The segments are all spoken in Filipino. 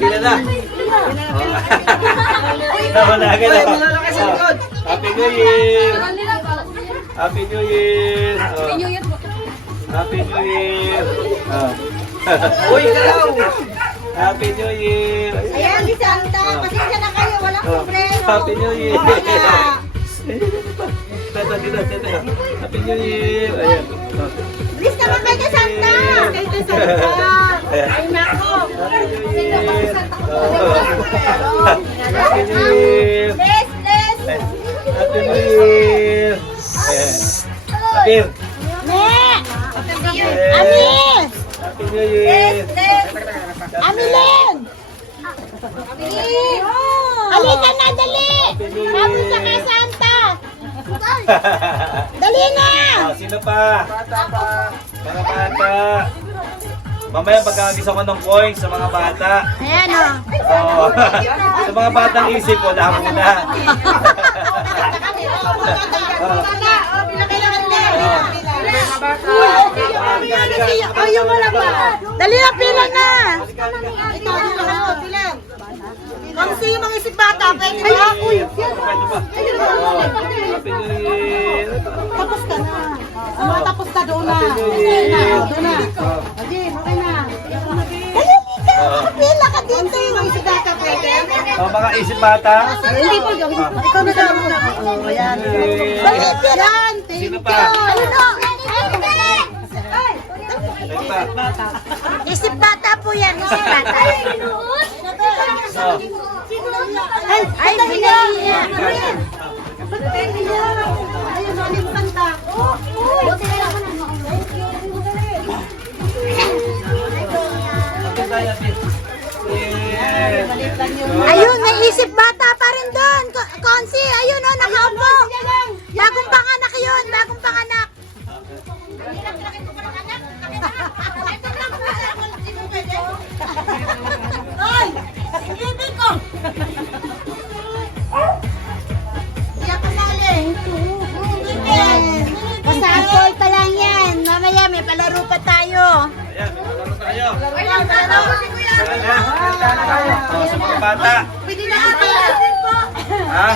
Pila na. Nawala ka na. Happy New Year! Happy New Year! Happy New Year! Uy, galaw! Happy New Year! Ayan, si Santa. Pasensya na kayo. Walang sombrero. Happy New Year! Dito. Happy New Year! Ayan. Please naman kayo kay Santa. Kay Santa. Ay, nako. Sino ba si Santa? Happy New Year! Bless. Happy New Year! Ayan. Apir! Ami! Happy New Year! Ami Len! Halika na, dali! Sabi sa kay Santa! Dali na! Sino pa? Mga bata. Mamaya pagkagisa ko ng coins sa mga bata. Ayan o. Sa mga batang isip, wala muna. Ayaw mo lang ba? Dali na, pila na! Kung sino mga isip bata, pwede ba? Happy New Year! Tapos ka na. Tapos ka doon na. Doon na. Okay na. Dali ka! Pila ka dito. Mga isip bata, pwede? Mga isip bata. Hindi po. Ikaw na daw. Ayan. Dali, yan. Sino pa? Isip bata po yan. Isip bata. Ay, binaya. Ayun, aling Santa. Ayun, may isip bata pa rin doon. Konsi, ayun o, nakaupo. Bagong panganak yun, bagong panganak. Ay! Ibig ko! Diyan ka sali. Pasapol pa lang yan. Mamaya may palaro pa tayo. Ayan, maglalaro tayo. Palaro. Sa mga bata. Pwede na natin po. Ha?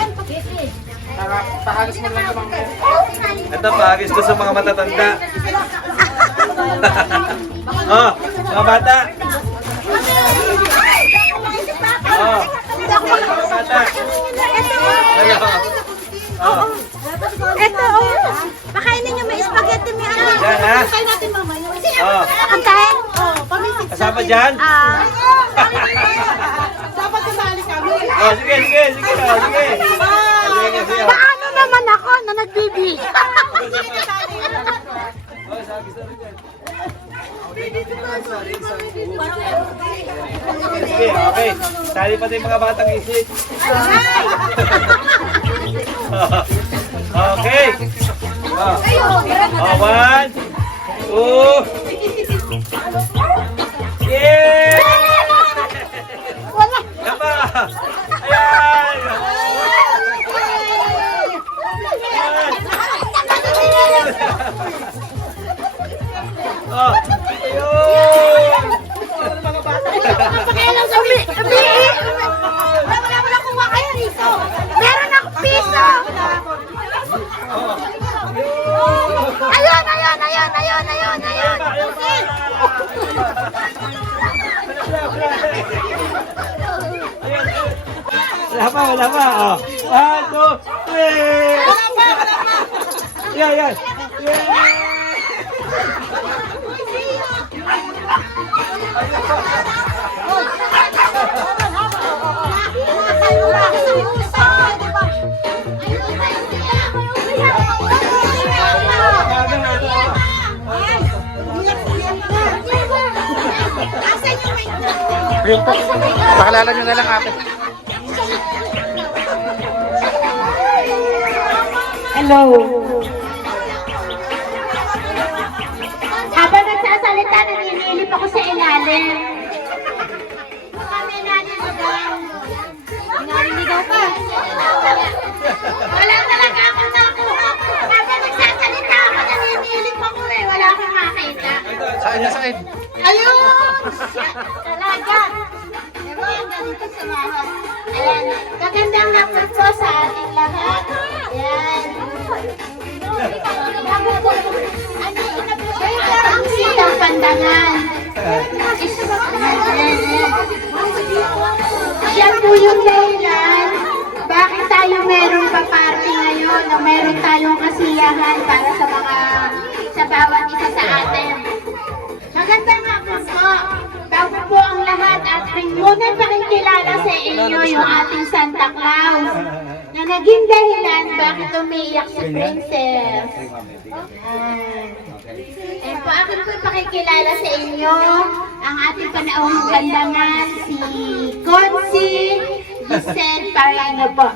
Ito, paagis ko sa mga matatanda. Mga bata. Mga bata. Ito, pakainin nyo may spaghetti, may ano. Yan, ha? Pakain natin mamaya. Oh. Ang kain? Pamilya. Kasama dyan? Dapat kasali kami. Sige. Sige. Paano naman ako na nagbibi? Sige, okay. Sali pati mga batang isip. Okay. One, two. Yeah! Yan pa. Ayan. Ayun. Pakialam sa wala kuha kayo dito. Meron akong piso. Ayun. Wala pa. Oh. 1, 2, 3. Yan. Pakilala nyo na lang ate. Hello. Habang nagsasalita, naninilip ako sa ilalim. Kami naninigaw. Naninigaw pa. Wala talaga akong nakuha. Habang nagsasalita ako, naninilip ako eh. Wala akong makita. Saan? Ayun! Talaga! Diba, ang ganito sumahod. Ayan, magandang hapon po sa ating lahat. Ayan. Ang sitang pandangan. Yan po yung dahilan. Bakit tayo meron pa party ngayon na meron tayong kasiyahan para sa bawat isa sa atin. Magandang hapon po. Bago po ang lahat at muna pakikilala sa inyo yung ating Santa Claus na naging dahilan bakit umiiyak si Princess. Eh po, akin po pakikilala sa inyo ang ating panahong pandangan, si Consi Giselle Parano po.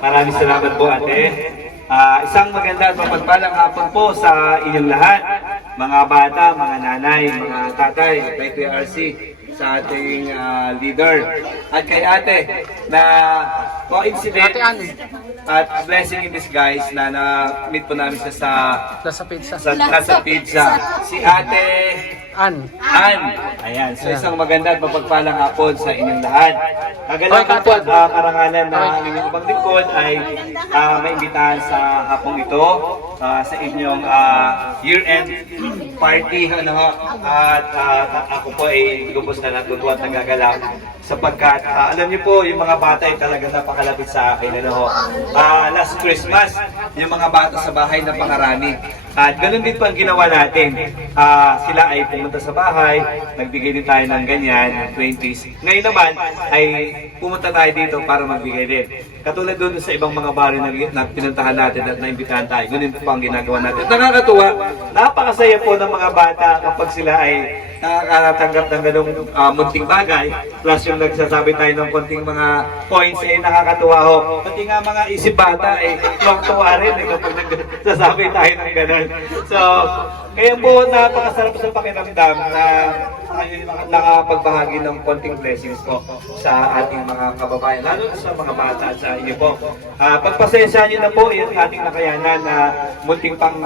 Maraming salamat po, ate. Isang maganda at mapagpalang hapon po sa inyong lahat, mga bata, mga nanay, mga tatay, kay Kuya RC, sa ating leader, at kay ate na coincident Ate Ann. at blessing in disguise na na-meet po namin siya Nasa pizza. nasa pizza. Si ate Ann. Ann. Ayan, so isang maganda at mapagpalang hapon sa inyong lahat. Kagalakan po at karangalan na ang inyong ibang lingkod ay maimbitahan sa hapong ito sa inyong year-end party. At ako po ay lubos na natutuwa at nagagalaw sapagkat alam niyo po, yung mga bata ay talagang napakalapit sa akin. Last Christmas, yung mga bata sa bahay na pangarami. At ganun din po ang ginawa natin. Sila ay pumunta sa bahay, nagbigay din tayo ng ganyan, 20s. Ngayon naman ay pumunta tayo dito para magbigay din. Katulad doon sa ibang mga baryo na pinuntahan natin at naimbitahan tayo. Ganun po ang ginagawa natin. At nakakatuwa, napakasaya po ng mga bata kapag sila ay nakakatanggap ng ganung munting bagay. Plus yung nagsasabi tayo ng konting mga points ay nakakatuwa ho. Pati nga mga isip bata ay tuwang-tuwa rin kapag nagsasabi tayo ng ganun. So, kaya po napakasarap sa pakiramdam na nakapagbahagi ng konting blessings po sa ating mga kababayan, lalo sa mga bata at sa inyo po. Pagpasensya niyo na po yung ating nakayanan na munting pang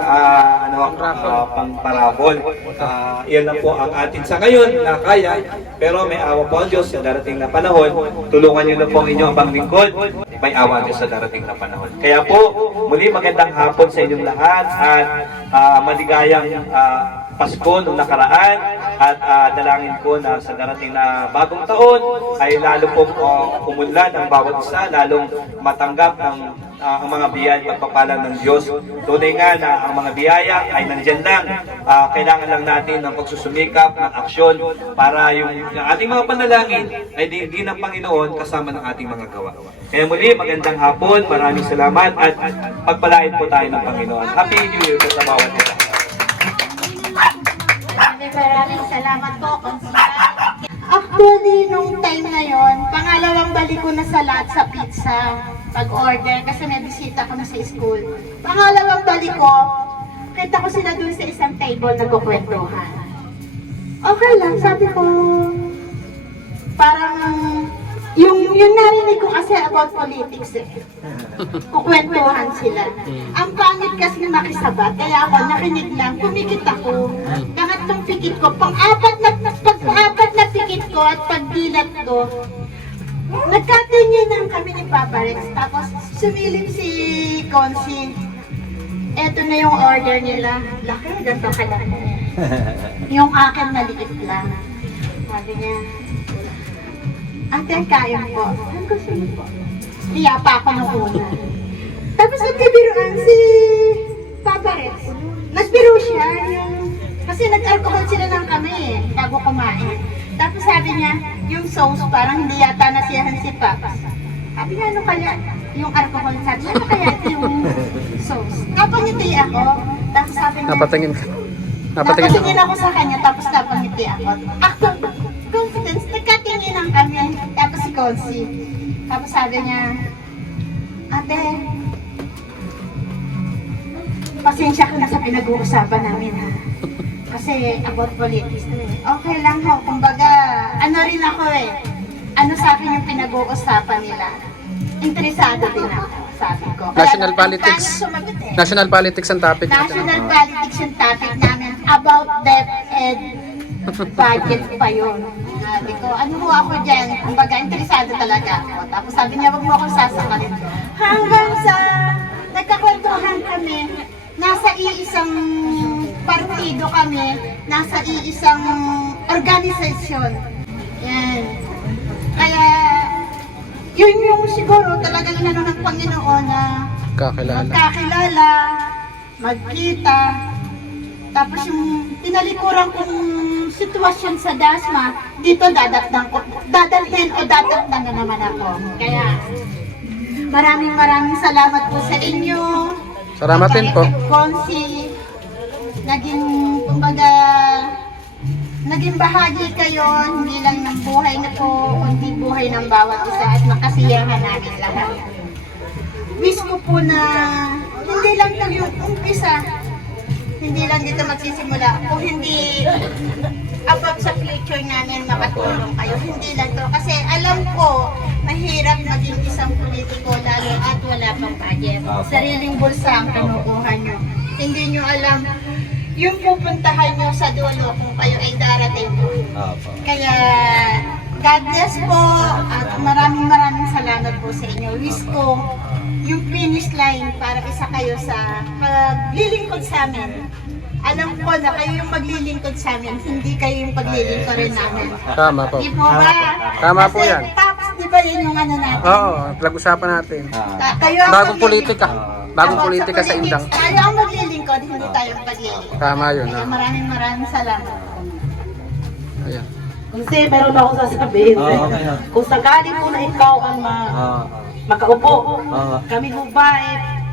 parabol. Iyan lang po ang atin sa ngayon na kaya, pero may awa po ang Diyos sa darating na panahon. Tulungan niyo na po ang inyong abang lingkod. May awa ang Diyos sa darating na panahon. Kaya po, muli magandang hapon sa inyong lahat at maligayang Pasko nung nakaraan at dalangin po na sa darating na bagong taon ay lalo po umunlad ang bawat isa, lalong matanggap ng ang mga biyaya at pagpapalang ng Diyos. Tunay nga na ang mga biyaya ay nandyan lang. Kailangan lang natin ng pagsusumikap, ng aksyon para yung ating mga panalangin ay din ng Panginoon kasama ng ating mga gawa. Kaya muli, magandang hapon, maraming salamat at pagpalain po tayo ng Panginoon. Happy New Year po sa bawat isa. Maraming salamat po, Consial. Actually, nung time na yon, pangalawang balik ko na sa lahat sa pizza pag-order kasi may bisita kami sa school. Pangalawang balik ko, kita ko sila dun sa isang table nagkukwentuhan. Okay lang, sabi ko, parang yung narinig ko kasi about politics eh. Kukwentuhan sila. Ang pangit kasi makisabat, kaya ako nakinig lang, pumikit ako. Pangatlong pikit ko, pang-apat na pikit ko at pagdilat ko, nagkatinginan kami ni Papa Rex. Tapos sumilip si Consi. Eto na yung order nila. Laki, ganito kalaki. Yung akin maliit lang. Sabi niya, ate, kaya po. Ano gusto niyo po? Liya pa ako ng una. Tapos nagkabiruan si Papa Rex. Nagbiro siya kasi nag-alcohol sila ng kami bago kumain. Tapos sabi niya, yung sauce parang hindi yata nasiyahan si Papa. Sabi niya, ano kaya yung alcohol? Sabi niya, ano kaya ito yung sauce? Napangiti ako. Tapos sabi niya, Napatingin ka. napatingin ako sa kanya, tapos napangiti ako. Ako, confidence, nagkatinginan kami. Tapos si Consi. Tapos sabi niya, ate, pasensya ka na sa pinag-uusapan namin ha. Kasi about politics na eh. Okay lang ho, kumbaga, ano rin ako eh. Ano sa akin yung pinag-uusapan nila. Interesado din ako, sabi ko. Kaya National naman, politics. kanya sumagot eh. National politics ang topic natin. National politics yung topic namin about DepEd budget pa yun. Sabi ko, ano ho ako dyan? Kumbaga, interesado talaga ako. Tapos sabi niya, wag mo akong sasakalin. Hanggang sa nagkakwentuhan kami, nasa iisang partido kami, nasa iisang organisasyon. Yan. Kaya, yun yung siguro talagang inano ng Panginoon na Kakilala. magkakilala, magkita, tapos yung tinalikuran kong sitwasyon sa Dasma, dito dadalhin o dadagdan na naman ako. Kaya, maraming salamat po sa inyo. Salamat din po. Konsi, naging, kumbaga, naging bahagi kayo, hindi lang ng buhay na po, kundi buhay ng bawat isa at makasiyahan namin lahat. Wish ko po na hindi lang ito yung umpisa, hindi lang dito magsisimula, kung hindi about sa future namin makatulong kayo, hindi lang to. Kasi alam ko, mahirap maging isang politiko lalo at wala pang budget. Sariling bulsa ang kinukuha nyo. Hindi nyo alam yung pupuntahan nyo sa dulo kung kayo ay darating po. Kaya, God bless po at maraming salamat po sa inyo. Wish ko yung finish line para isa kayo sa paglilingkod sa amin. Alam ko na kayo yung maglilingkod sa amin, hindi kayo yung paglilingkod namin. Tama po. Di po ba? Tama po Kasi yan. Tapos di ba yun yung ano natin? Oo, pag-usapan natin. Kayo ang Bagong maglilingkod. politika. Bagong About politika sa politics, Indang. Tayo ang maglilingkod, hindi tayo ang paglilingkod. Tama yun. Kaya Ah. maraming salamat. Ayan. Kasi meron ako sasabihin. Kung sakali po na ikaw ang makaupo, kami po ba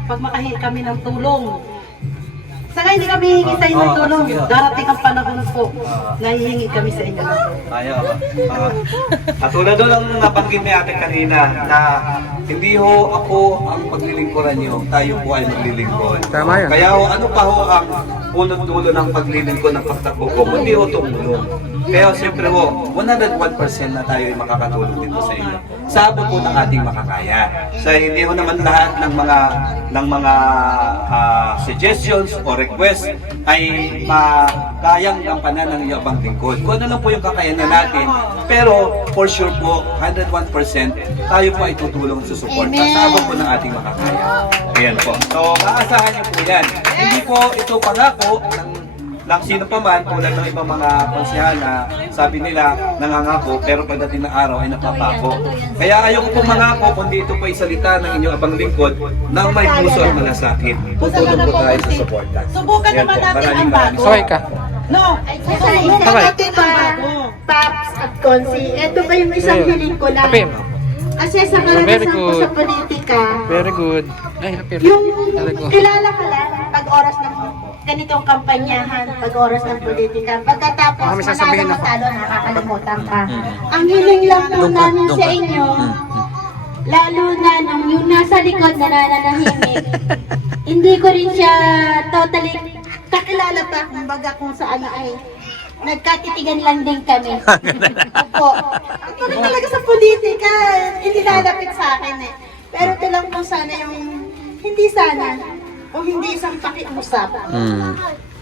pag makahingi kami ng tulong, saka hindi kami hihingi sa inyo ng tulong, darating ang panahon po na hihingi kami sa inyo. Ayaw. Katulad doon ang nabanggit ni ate kanina na hindi ho ako ang paglilingkuran niyo, tayo po ay maglilingkod. Tama yan. Kaya ho, ano pa ho ang punot-dulo ng paglilingkod ng pagtakbo ko, kundi ho tumulong. Kaya siyempre ho, 101% na tayo ay makakatulong dito sa inyo. Sa abot po ng ating makakaya. So hindi ho naman lahat ng mga suggestions o request ay makayang gampanan ng iyong abang lingkod. Kung ano lang po yung kakayanan natin, pero for sure po, 101% tayo po ay tutulong sa suporta sa abot po ng ating makakaya. Ayan po. So, maasahan niyo po yan. Hindi po ito pangako ng sino pa man, tulad ng ibang mga konsyahal na sabi nila nangangako pero pagdating ng araw ay napapako. Kaya ayoko po mangako kundi ito po ay salita ng inyong abang lingkod ng may puso at malasakit. Tutulong po tayo sa suporta. Subukan Ayan naman po. natin ang Maraming bago. Saway ka. No! Isa natin pa, Paps at Konsi. Ito ba yung isang hiling ko lang? Apir. Kasi sa Very karanasan ko good. sa politika, Very good. Ay, apir. yung Very good. kilala ka lang pag oras ng ganitong kampanyahan, pag oras ng politika. Pagkatapos, May sasabihin manalo ako. matalo, nakakalimutan ka. Ang hiling lang po namin sa inyo, lalo na nung yung nasa likod na nananahimik, hindi ko rin siya totally kakilala pa, kumbaga kung saan ay nagkatitigan lang din kami. Opo. Ang tuloy talaga sa politika, hindi lalapit sa akin eh. Pero ito lang po sana yung, hindi sana, o hindi isang pakiusap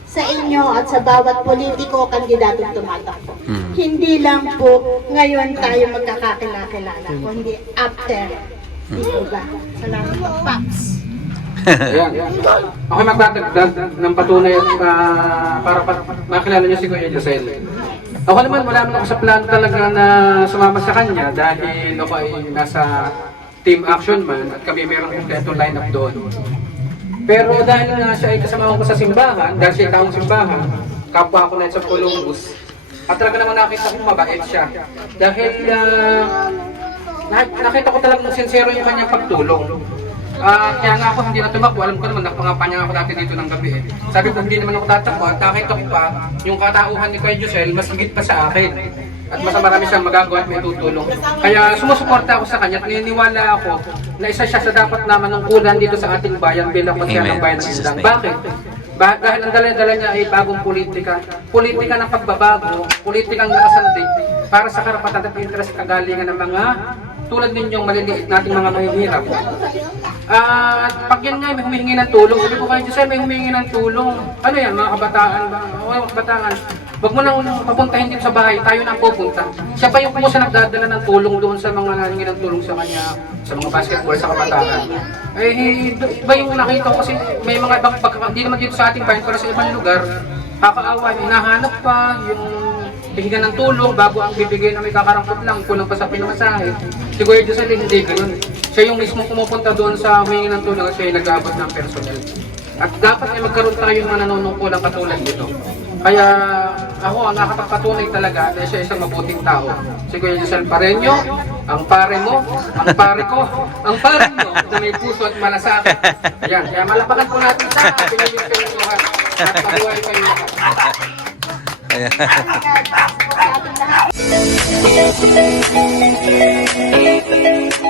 sa inyo at sa bawat politiko o kandidatong tumatakbo. Hindi lang po ngayon tayo magkakakilala, kundi after. Di po ba? Salamat po, Paps. Ayan. Ako magdadagdag ng patunay at para makilala niyo si Kuya Josel. Ako naman, wala naman ako sa plan talaga na sumama sa kanya dahil ako ay nasa team action man at kami mayroong kompletong lineup doon. Pero dahil na siya ay kasama ko sa simbahan, dahil siya ay taong simbahan, kapwa ako na sa Columbus, at talaga naman nakita kong mabait siya. Dahil nakita ko talagang sincero yung kanyang pagtulong. Kaya nga ako hindi na tumakbo, alam ko naman nakapangapanya ako dati dito ng gabi eh. Sabi ko hindi naman ako tatakbo at nakita ko pa yung katauhan ni Kuya Josel mas higit pa sa akin. At mas marami siyang magagawa at may tutulong. Kaya sumusuporta ako sa kanya at naniniwala ako na isa siya sa dapat na manungkulan dito sa ating bayan bilang konsehal ng bayan ng Indang. Bakit? Dahil ang dala-dala niya ay bagong politika. Politika ng pagbabago, politika ng nakasandig para sa karapatan at interes at kagalingan ng mga tulad ninyong maliliit nating mga mahihirap. At pag yan nga may humihingi ng tulong, sabi ko kayo, Jose, may humihingi ng tulong. Ano yan, mga kabataan ba? O mga kabataan. Huwag mo nang papuntahin dito sa bahay, tayo na ang pupunta. Siya pa yung pumunta nagdadala ng tulong doon sa mga nahingi ng tulong sa kanya, sa mga basketball, sa kabataan. Eh, iba yung nakita ko kasi may mga ibang hindi naman dito sa ating bayan, pero sa ibang lugar, kakaawa, hinahanap pa yung hihingan ng tulong bago ang bibigay na may kakarampot lang, kulang pa sa pinamasahe. Si Kuya Jocelyn, hindi ganoon. Siya yung mismo pumupunta doon sa humingi ng tulong at siya yung nag-aabot ng personal. At dapat ay magkaroon tayo ng mga nanunungkulang katulad dito. Kaya ako ang nakapagpatunay talaga dahil siya isang mabuting tao. Si Kuya Jocelyn Pareño, ang pare mo, ang pare ko, ang pare mo na may puso at malasakit. Ayan, kaya malapakan po natin sa pinagin kayo lahat at mabuhay kayo lahat. God bless po sa ating lahat.